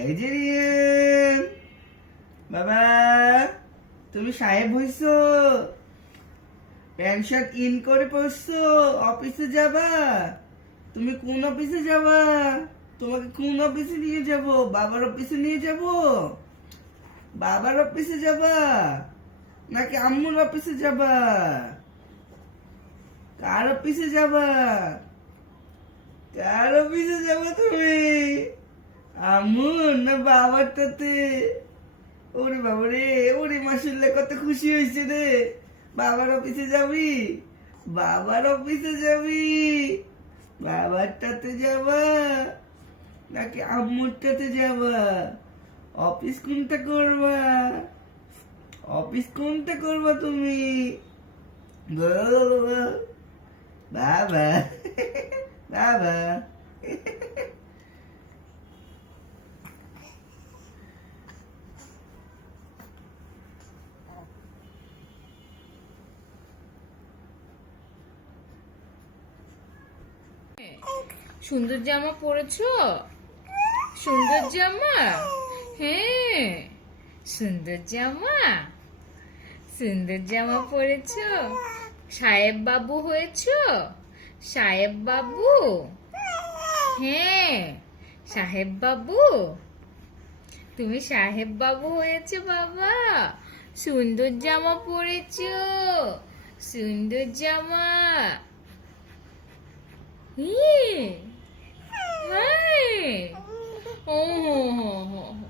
এই যে রিয়েন, বাবা তুমি সাহেব হইছো, প্যান্ট শার্ট ইন করে পড়ছো, অফিসে যাবা? তুমি কোন অফিসে যাবা? তোমাকে কোন অফিসে নিয়ে যাব? বাবার অফিসে নিয়ে যাব? বাবার অফিসে যাবা নাকি আম্মুর অফিসে যাবা? কার অফিসে যাবা? কার অফিসে যাবা তুমি? আম্মুর না বাবারটাতে? ওরে বাবা রে, ওরে মাসাল্লাহ, কত খুশি হয়েছে রে। বাবার অফিসে যাবি? বাবার অফিসে যাবি? বাবারটাতে যাবা নাকি আম্মুরটাতে যাবা? অফিস কোনটা করবা? অফিস কোনটা করবা তুমি? বাবা বাবা বাবা। সুন্দর জামা পরেছো? সুন্দর জামা? হ্যাঁ, সুন্দর জামা। সুন্দর জামা পরেছো? সাহেব বাবু হয়েছো? সাহেব বাবু? হ্যাঁ, সাহেব বাবু। তুমি সাহেব বাবু হয়েছো বাবা। সুন্দর জামা পরেছো, সুন্দর জামা। Hi. Hi. Oh.